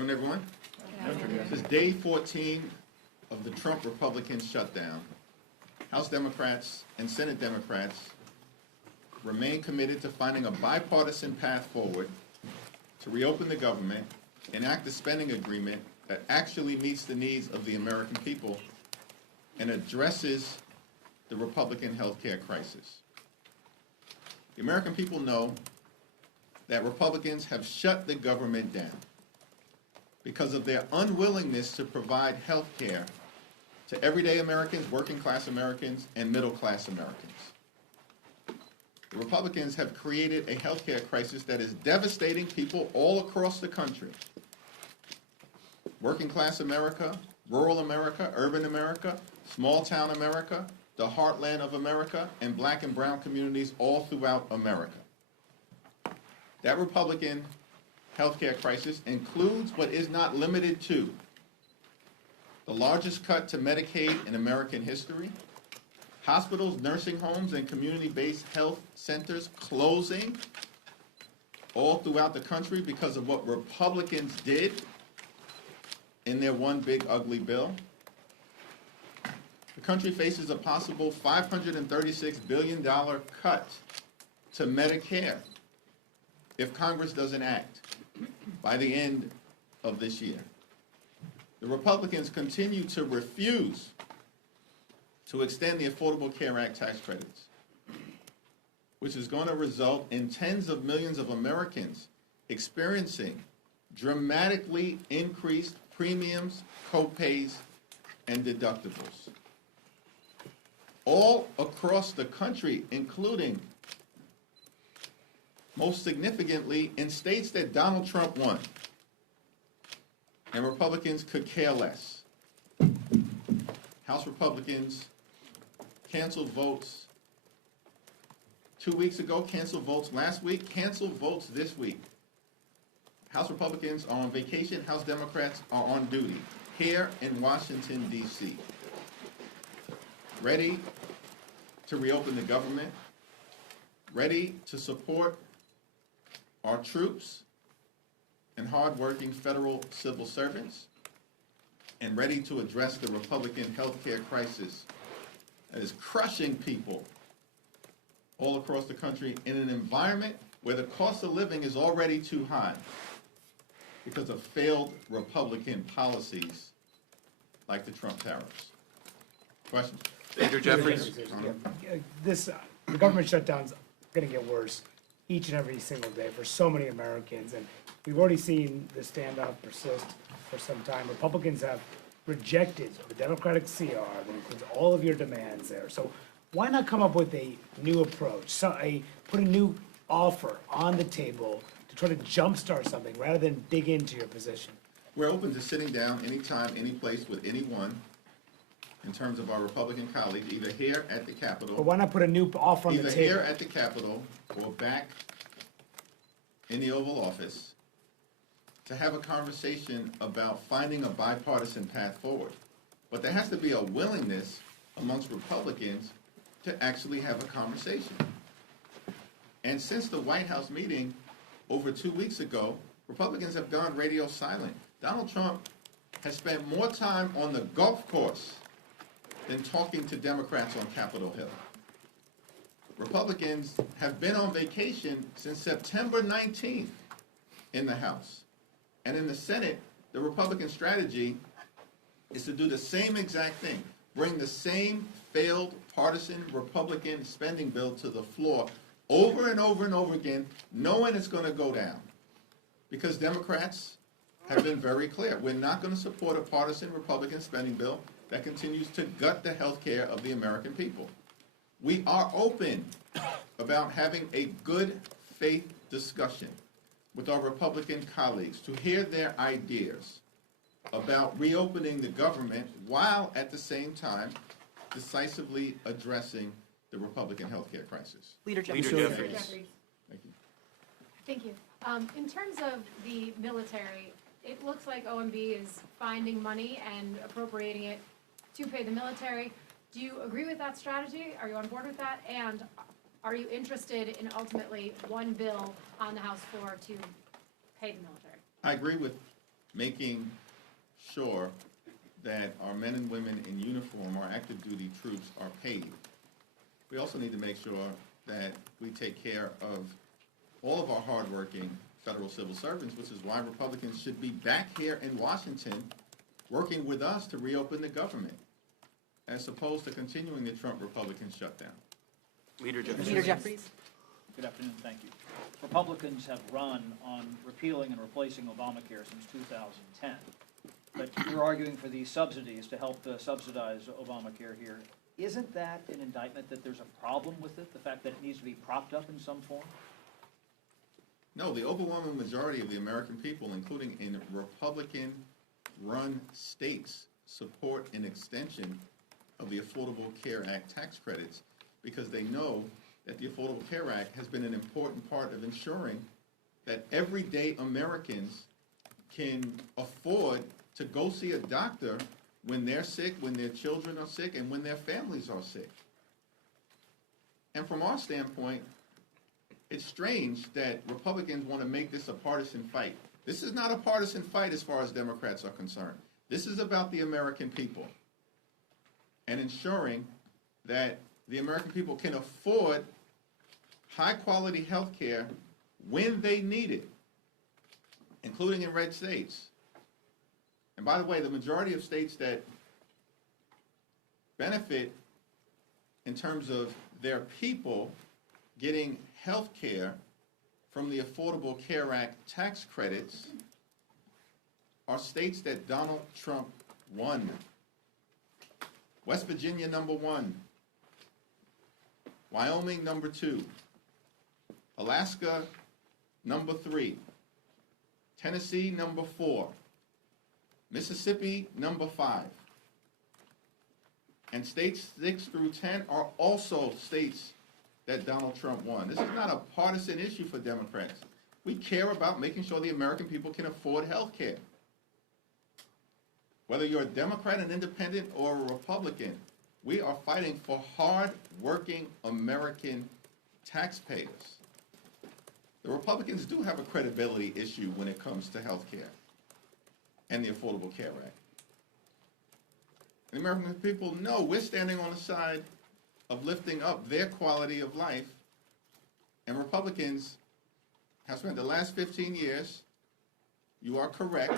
Afternoon, everyone. This is day 14 of the Trump Republican shutdown. House Democrats and Senate Democrats remain committed to finding a bipartisan path forward to reopen the government, enact a spending agreement that actually meets the needs of the American people and addresses the Republican health care crisis. The American people know that Republicans have shut the government down because of their unwillingness to provide health care to everyday Americans, working class Americans, and middle class Americans. The Republicans have created a health care crisis that is devastating people all across the country. Working class America, rural America, urban America, small town America, the heartland of America, and black and brown communities all throughout America. That Republican healthcare crisis includes, but is not limited to, the largest cut to Medicaid in American history, hospitals, nursing homes, and community-based health centers closing all throughout the country because of what Republicans did in their one big ugly bill. The country faces a possible $536 billion cut to Medicare if Congress doesn't act by the end of this year. The Republicans continue to refuse to extend the Affordable Care Act tax credits, which is going to result in tens of millions of Americans experiencing dramatically increased premiums, co-pays, and deductibles. All across the country, including, most significantly, in states that Donald Trump won, and Republicans could care less. House Republicans canceled votes 2 weeks ago, canceled votes last week, canceled votes this week. House Republicans are on vacation, House Democrats are on duty here in Washington, D.C., ready to reopen the government, ready to support our troops and hardworking federal civil servants, and ready to address the Republican health care crisis that is crushing people all across the country in an environment where the cost of living is already too high because of failed Republican policies like the Trump tariffs. Questions? Senator Jeffries. The government shutdown's going to get worse each and every single day for so many Americans, and we've already seen the standoff persist for some time. Republicans have rejected the Democratic CR that includes all of your demands there. So why not come up with a new approach, put a new offer on the table to try to jumpstart something rather than dig into your position? We're open to sitting down anytime, any place with anyone in terms of our Republican colleagues, either here at the Capitol. But why not put a new offer on the Either table? here at the Capitol or back in the Oval Office to have a conversation about finding a bipartisan path forward. But there has to be a willingness amongst Republicans to actually have a conversation. And since the White House meeting over 2 weeks ago, Republicans have gone radio silent. Donald Trump has spent more time on the golf course than talking to Democrats on Capitol Hill. Republicans have been on vacation since September 19th in the House. And in the Senate, the Republican strategy is to do the same exact thing, bring the same failed partisan Republican spending bill to the floor over and over and over again, knowing it's going to go down. Because Democrats have been very clear. We're not going to support a partisan Republican spending bill that continues to gut the health care of the American people. We are open about having a good faith discussion with our Republican colleagues to hear their ideas about reopening the government while at the same time decisively addressing the Republican health care crisis. Leader Jeffries. Thank you. Thank you. In terms of the military, it looks like OMB is finding money and appropriating it to pay the military. Do you agree with that strategy? Are you on board with that? And are you interested in ultimately one bill on the House floor to pay the military? I agree with making sure that our men and women in uniform, our active duty troops, are paid. We also need to make sure that we take care of all of our hardworking federal civil servants, which is why Republicans should be back here in Washington working with us to reopen the government, as opposed to continuing the Trump Republican shutdown. Leader Jeffries. Leader Jeffries. Good afternoon, thank you. Republicans have run on repealing and replacing Obamacare since 2010. But you're arguing for these subsidies to help subsidize Obamacare here. Isn't that an indictment that there's a problem with it, the fact that it needs to be propped up in some form? No, the overwhelming majority of the American people, including in Republican-run states, support an extension of the Affordable Care Act tax credits because they know that the Affordable Care Act has been an important part of ensuring that everyday Americans can afford to go see a doctor when they're sick, when their children are sick, and when their families are sick. And from our standpoint, it's strange that Republicans want to make this a partisan fight. This is not a partisan fight as far as Democrats are concerned. This is about the American people and ensuring that the American people can afford high-quality health care when they need it, including in red states. And by the way, the majority of states that benefit in terms of their people getting health care from the Affordable Care Act tax credits are states that Donald Trump won. West Virginia, number 1. Wyoming, number 2. Alaska, number 3. Tennessee, number 4. Mississippi, number 5. And states 6 through 10 are also states that Donald Trump won. This is not a partisan issue for Democrats. We care about making sure the American people can afford health care. Whether you're a Democrat, an independent, or a Republican, we are fighting for hard-working American taxpayers. The Republicans do have a credibility issue when it comes to health care and the Affordable Care Act. The American people know we're standing on the side of lifting up their quality of life, and Republicans have spent the last 15 years, you are correct,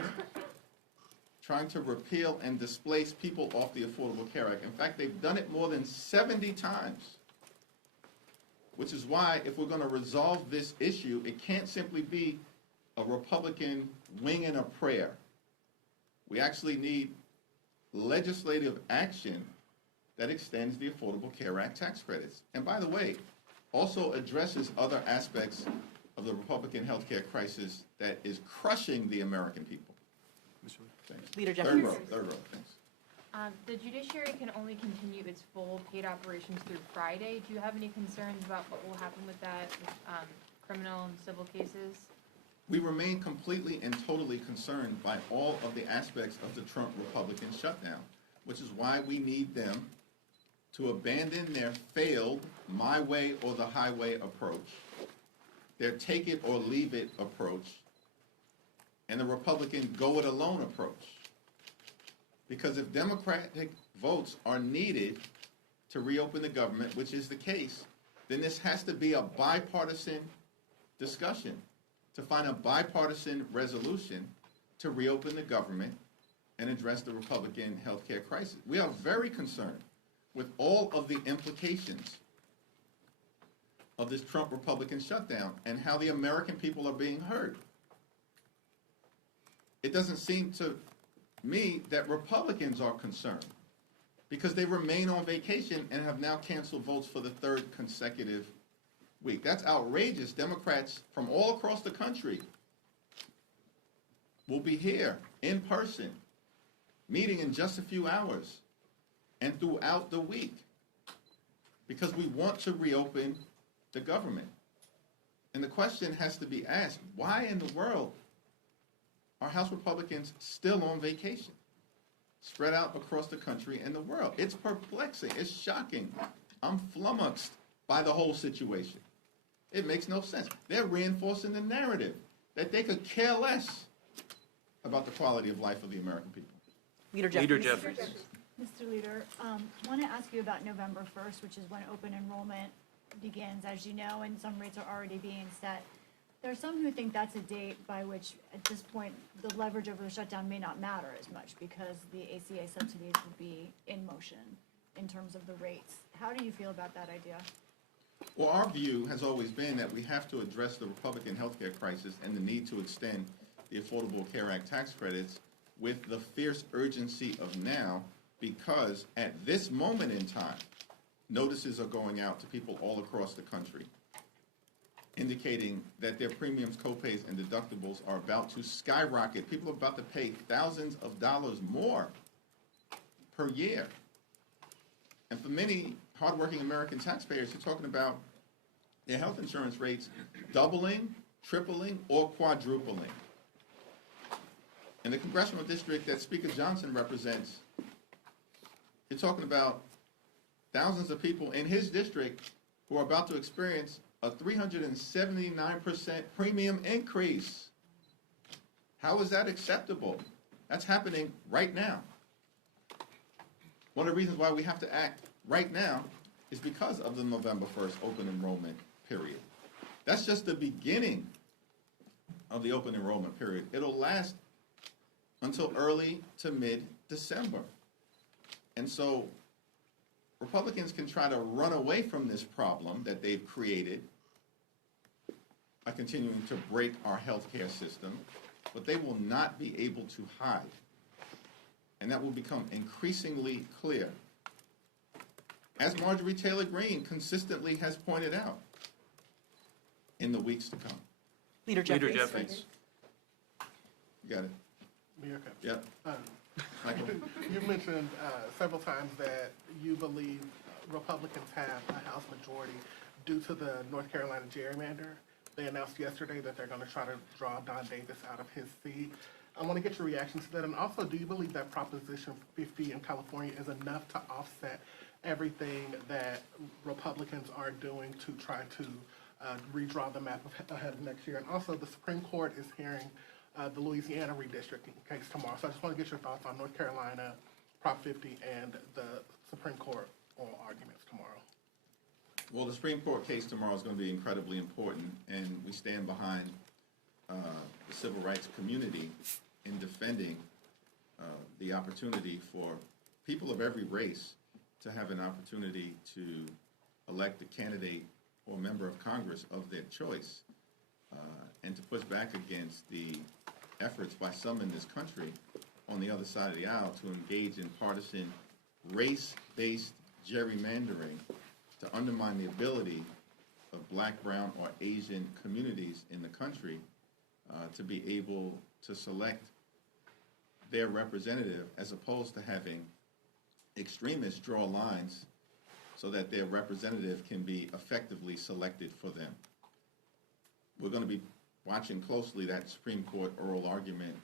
trying to repeal and displace people off the Affordable Care Act. In fact, they've done it more than 70 times, which is why if we're going to resolve this issue, it can't simply be a Republican winging a prayer. We actually need legislative action that extends the Affordable Care Act tax credits. And by the way, also addresses other aspects of the Republican health care crisis that is crushing the American people. Thanks. Leader Third Jeffries. row, thanks. The judiciary can only continue its full paid operations through Friday. Do you have any concerns about what will happen with that, with criminal and civil cases? We remain completely and totally concerned by all of the aspects of the Trump Republican shutdown, which is why we need them to abandon their failed my way or the highway approach, their take it or leave it approach, and the Republican go it alone approach. Because if Democratic votes are needed to reopen the government, which is the case, then this has to be a bipartisan discussion to find a bipartisan resolution to reopen the government and address the Republican health care crisis. We are very concerned with all of the implications of this Trump Republican shutdown and how the American people are being hurt. It doesn't seem to me that Republicans are concerned because they remain on vacation and have now canceled votes for the 3rd consecutive week. That's outrageous. Democrats from all across the country will be here in person, meeting in just a few hours and throughout the week because we want to reopen the government. And the question has to be asked, why in the world are House Republicans still on vacation, spread out across the country and the world? It's perplexing. It's shocking. I'm flummoxed by the whole situation. It makes no sense. They're reinforcing the narrative that they could care less about the quality of life of the American people. Leader Jeffries. Mr. Leader, want to ask you about November 1st, which is when open enrollment begins, as you know, and some rates are already being set. There are some who think that's a date by which, at this point, the leverage over the shutdown may not matter as much because the ACA subsidies will be in motion in terms of the rates. How do you feel about that idea? Well, our view has always been that we have to address the Republican healthcare crisis and the need to extend the Affordable Care Act tax credits with the fierce urgency of now, because at this moment in time, notices are going out to people all across the country indicating that their premiums, copays, and deductibles are about to skyrocket. People are about to pay thousands of dollars more per year. And for many hardworking American taxpayers, you're talking about their health insurance rates doubling, tripling, or quadrupling. In the congressional district that Speaker Johnson represents, you're talking about thousands of people in his district who are about to experience a 379% premium increase. How is that acceptable? That's happening right now. One of the reasons why we have to act right now is because of the November 1st open enrollment period. That's just the beginning of the open enrollment period. It'll last until early to mid-December. And so Republicans can try to run away from this problem that they've created by continuing to break our healthcare system, but they will not be able to hide. And that will become increasingly clear, as Marjorie Taylor Greene consistently has pointed out, in the weeks to come. Leader Jeffries. You got it? Mayor Cup. Yep. Michael? You mentioned several times that you believe Republicans have a House majority due to the North Carolina gerrymander. They announced yesterday that they're going to try to draw Don Davis out of his seat. I want to get your reaction to that. And also, do you believe that Proposition 50 in California is enough to offset everything that Republicans are doing to try to redraw the map ahead of next year? And also, the Supreme Court is hearing the Louisiana redistricting case tomorrow. So I just want to get your thoughts on North Carolina, Prop 50, and the Supreme Court oral arguments tomorrow. Well, the Supreme Court case tomorrow is going to be incredibly important, and we stand behind the civil rights community in defending the opportunity for people of every race to have an opportunity to elect a candidate or member of Congress of their choice, and to push back against the efforts by some in this country on the other side of the aisle to engage in partisan race-based gerrymandering to undermine the ability of Black, brown, or Asian communities in the country to be able to select their representative, as opposed to having extremists draw lines so that their representative can be effectively selected for them. We're going to be watching closely that Supreme Court oral argument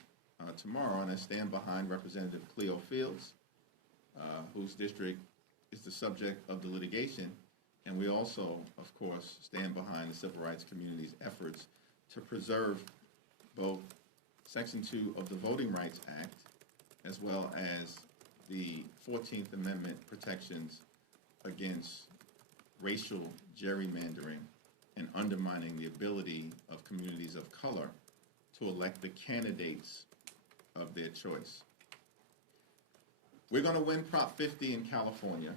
tomorrow, and I stand behind Representative Cleo Fields, whose district is the subject of the litigation. And we also, of course, stand behind the civil rights community's efforts to preserve both Section 2 of the Voting Rights Act, as well as the 14th Amendment protections against racial gerrymandering and undermining the ability of communities of color to elect the candidates of their choice. We're going to win Prop 50 in California,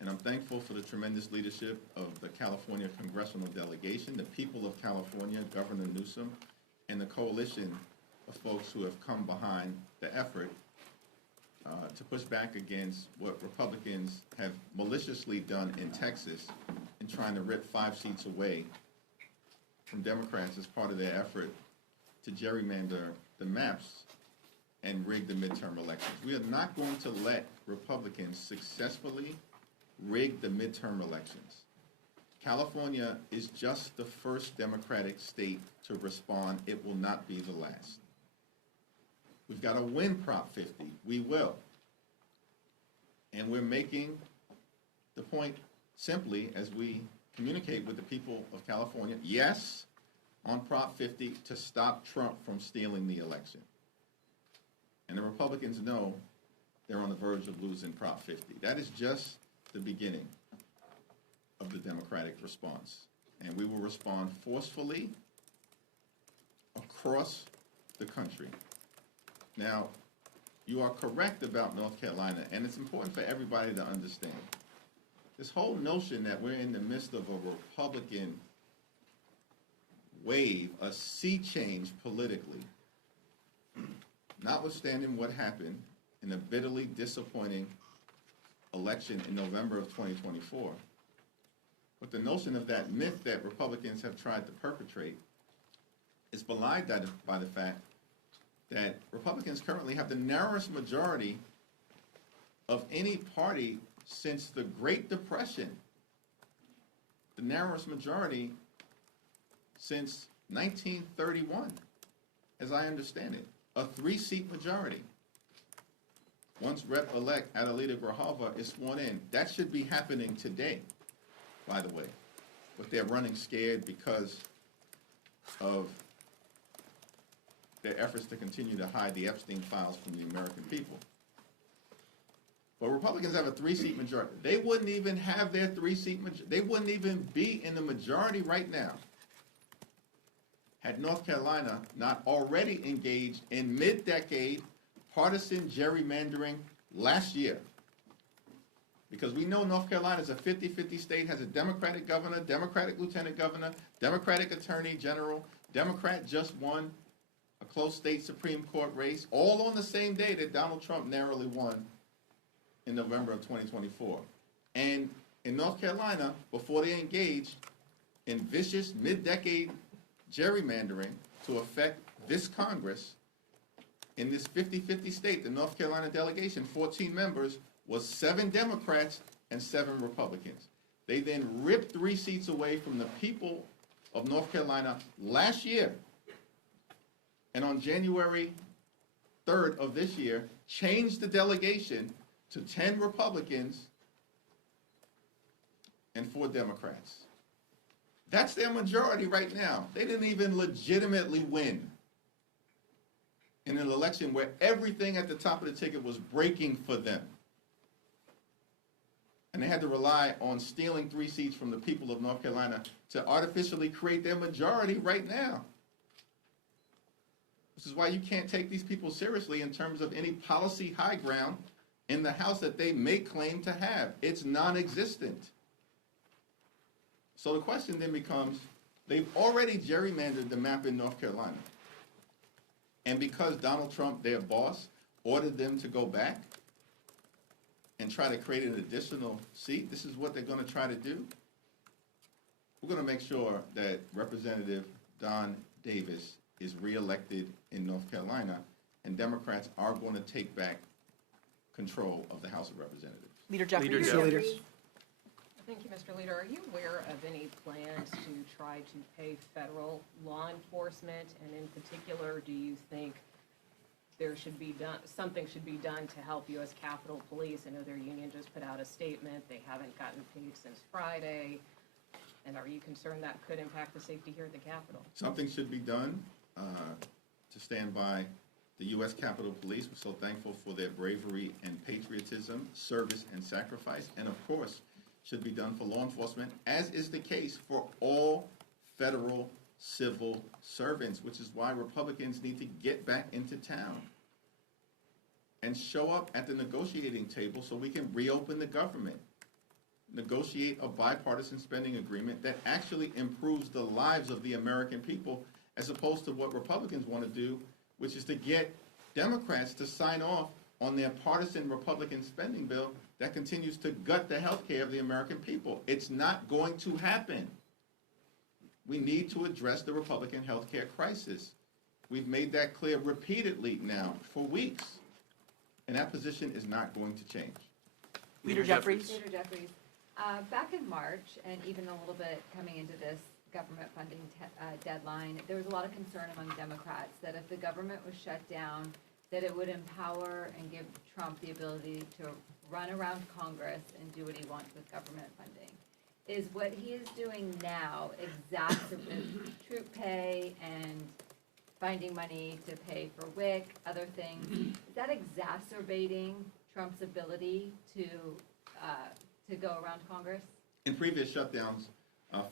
and I'm thankful for the tremendous leadership of the California congressional delegation, the people of California, Governor Newsom, and the coalition of folks who have come behind the effort to push back against what Republicans have maliciously done in Texas in trying to rip 5 seats away from Democrats as part of their effort to gerrymander the maps and rig the midterm elections. We are not going to let Republicans successfully rig the midterm elections. California is just the first Democratic state to respond. It will not be the last. We've got to win Prop 50. We will. And we're making the point simply as we communicate with the people of California, yes, on Prop 50, to stop Trump from stealing the election. And the Republicans know they're on the verge of losing Prop 50. That is just the beginning of the Democratic response. And we will respond forcefully across the country. Now, you are correct about North Carolina, and it's important for everybody to understand. This whole notion that we're in the midst of a Republican wave, a sea change politically, notwithstanding what happened in a bitterly disappointing election in November of 2024, but the notion of that myth that Republicans have tried to perpetrate is belied by the fact that Republicans currently have the narrowest majority of any party since the Great Depression. The narrowest majority since 1931, as I understand it. A 3-seat majority. Once Rep-elect Adelita Grijalva is sworn in, that should be happening today, by the way. But they're running scared because of their efforts to continue to hide the Epstein files from the American people. But Republicans have a 3-seat majority. They wouldn't even have their 3-seat majority. They wouldn't even be in the majority right now had North Carolina not already engaged in mid-decade partisan gerrymandering last year. Because we know North Carolina is a 50-50 state, has a Democratic governor, Democratic lieutenant governor, Democratic attorney general, Democrat just won a close state Supreme Court race, all on the same day that Donald Trump narrowly won in November of 2024. And in North Carolina, before they engaged in vicious mid-decade gerrymandering to affect this Congress, in this 50-50 state, the North Carolina delegation, 14 members, was 7 Democrats and 7 Republicans. They then ripped 3 seats away from the people of North Carolina last year. And on January 3rd of this year, changed the delegation to 10 Republicans and 4 Democrats. That's their majority right now. They didn't even legitimately win in an election where everything at the top of the ticket was breaking for them. And they had to rely on stealing 3 seats from the people of North Carolina to artificially create their majority right now. This is why you can't take these people seriously in terms of any policy high ground in the House that they may claim to have. It's non-existent. So the question then becomes, they've already gerrymandered the map in North Carolina. And because Donald Trump, their boss, ordered them to go back and try to create an additional seat, this is what they're going to try to do. We're going to make sure that Representative Don Davis is reelected in North Carolina, and Democrats are going to take back control of the House of Representatives. Leader Jeffries. Leader Jeffries. Thank you, Mr. Leader. Are you aware of any plans to try to pay federal law enforcement? And in particular, do you think there should be something should be done to help U.S. Capitol Police? I know their union just put out a statement. They haven't gotten paid since Friday. And are you concerned that could impact the safety here at the Capitol? Something should be done to stand by the U.S. Capitol Police. We're so thankful for their bravery and patriotism, service and sacrifice, and of course, should be done for law enforcement, as is the case for all federal civil servants, which is why Republicans need to get back into town and show up at the negotiating table so we can reopen the government, negotiate a bipartisan spending agreement that actually improves the lives of the American people, as opposed to what Republicans want to do, which is to get Democrats to sign off on their partisan Republican spending bill that continues to gut the health care of the American people. It's not going to happen. We need to address the Republican health care crisis. We've made that clear repeatedly now for weeks, and that position is not going to change. Leader Jeffries. Leader Jeffries, back in March, and even a little bit coming into this government funding deadline, there was a lot of concern among Democrats that if the government was shut down, that it would empower and give Trump the ability to run around Congress and do what he wants with government funding. Is what he is doing now exacerbate troop pay and finding money to pay for WIC, other things. Is that exacerbating Trump's ability to go around Congress? In previous shutdowns,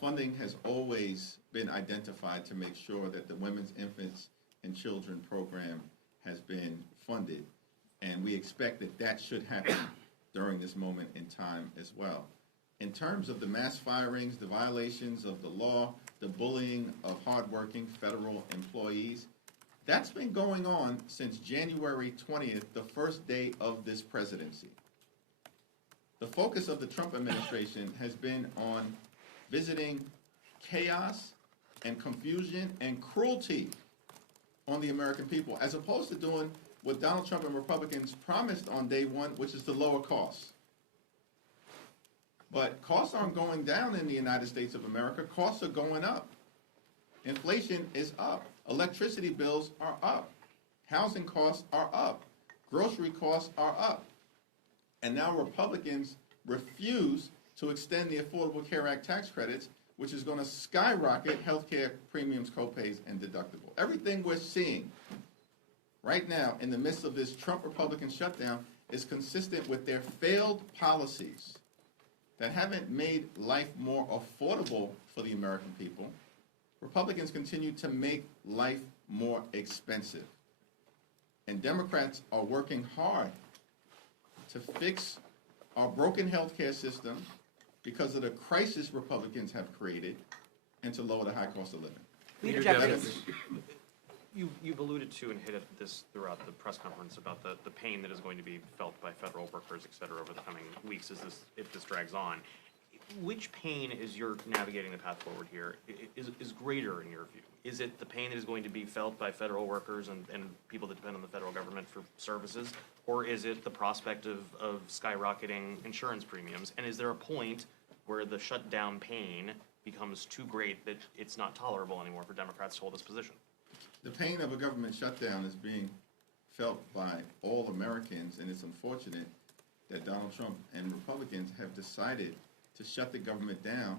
funding has always been identified to make sure that the Women's, Infants, and Children program has been funded. And we expect that that should happen during this moment in time as well. In terms of the mass firings, the violations of the law, the bullying of hardworking federal employees, that's been going on since January 20th, the first day of this presidency. The focus of the Trump administration has been on visiting chaos and confusion and cruelty on the American people, as opposed to doing what Donald Trump and Republicans promised on day one, which is to lower costs. But costs aren't going down in the United States of America. Costs are going up. Inflation is up. Electricity bills are up. Housing costs are up. Grocery costs are up. And now Republicans refuse to extend the Affordable Care Act tax credits, which is going to skyrocket health care premiums, copays, and deductible. Everything we're seeing right now in the midst of this Trump Republican shutdown is consistent with their failed policies that haven't made life more affordable for the American people. Republicans continue to make life more expensive. And Democrats are working hard to fix our broken healthcare system because of the crisis Republicans have created and to lower the high cost of living. Leader Jeffries. You've alluded to and hit at this throughout the press conference about the pain that is going to be felt by federal workers, et cetera, over the coming weeks if this drags on. Which pain, as you're navigating the path forward here, is greater in your view? Is it the pain that is going to be felt by federal workers and people that depend on the federal government for services? Or is it the prospect of skyrocketing insurance premiums? And is there a point where the shutdown pain becomes too great that it's not tolerable anymore for Democrats to hold this position? The pain of a government shutdown is being felt by all Americans, and it's unfortunate that Donald Trump and Republicans have decided to shut the government down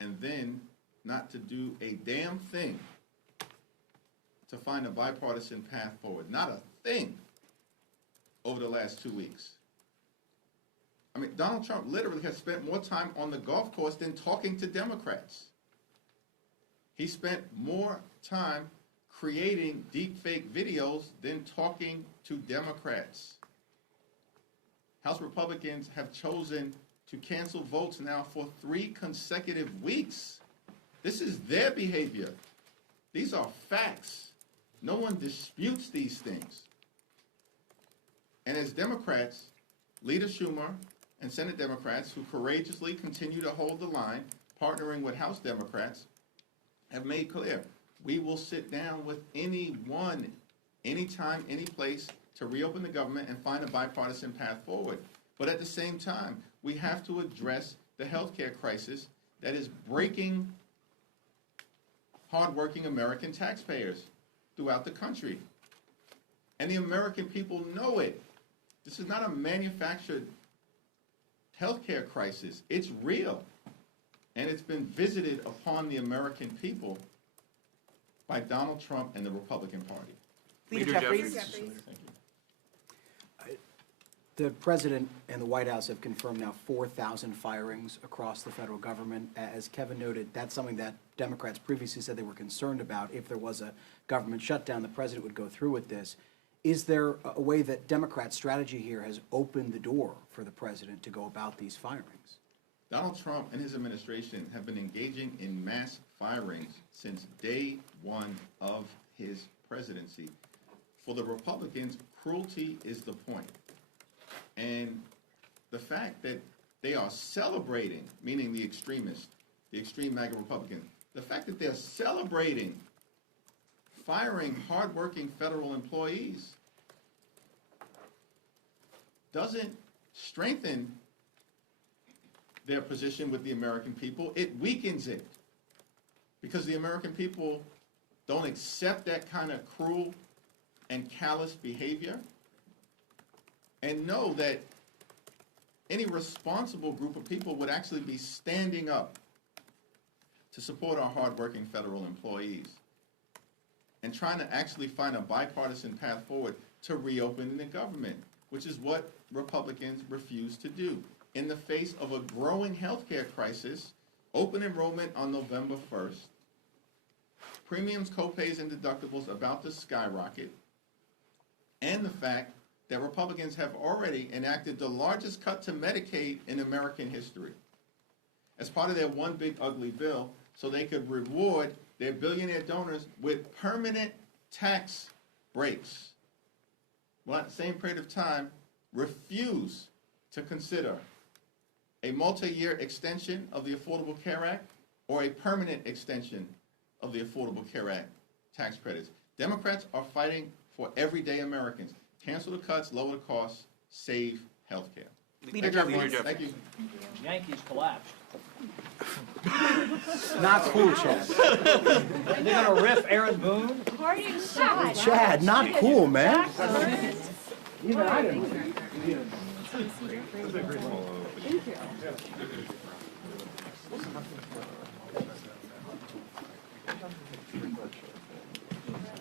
and then not to do a damn thing to find a bipartisan path forward. Not a thing over the last 2 weeks. I mean, Donald Trump literally has spent more time on the golf course than talking to Democrats. He spent more time creating deepfake videos than talking to Democrats. House Republicans have chosen to cancel votes now for 3 consecutive weeks. This is their behavior. These are facts. No one disputes these things. And as Democrats, Leader Schumer and Senate Democrats who courageously continue to hold the line, partnering with House Democrats, have made clear, we will sit down with anyone, anytime, any place to reopen the government and find a bipartisan path forward. But at the same time, we have to address the healthcare crisis that is breaking hardworking American taxpayers throughout the country. And the American people know it. This is not a manufactured healthcare crisis. It's real. And it's been visited upon the American people by Donald Trump and the Republican Party. Leader Jeffries. The President and the White House have confirmed now 4,000 firings across the federal government. As Kevin noted, that's something that Democrats previously said they were concerned about. If there was a government shutdown, the President would go through with this. Is there a way that Democrats' strategy here has opened the door for the President to go about these firings? Donald Trump and his administration have been engaging in mass firings since day one of his presidency. For the Republicans, cruelty is the point. And the fact that they are celebrating, meaning the extremists, the extreme MAGA Republicans, the fact that they're celebrating firing hardworking federal employees doesn't strengthen their position with the American people. It weakens it because the American people don't accept that kind of cruel and callous behavior and know that any responsible group of people would actually be standing up to support our hardworking federal employees. and trying to actually find a bipartisan path forward to reopening the government, which is what Republicans refuse to do. In the face of a growing healthcare crisis, open enrollment on November 1st, premiums, copays, and deductibles about to skyrocket, and the fact that Republicans have already enacted the largest cut to Medicaid in American history as part of their one big ugly bill, so they could reward their billionaire donors with permanent tax breaks. Well, at the same period of time, refuse to consider a multi-year extension of the Affordable Care Act or a permanent extension of the Affordable Care Act tax credits. Democrats are fighting for everyday Americans. Cancel the cuts, lower the costs, save health care. Leader Jeffries. Thank you. Yankees collapsed. Not cool, Chad. They're gonna riff Aaron Boone? Party shot. Chad, not cool, man. Even I didn't. Thank you.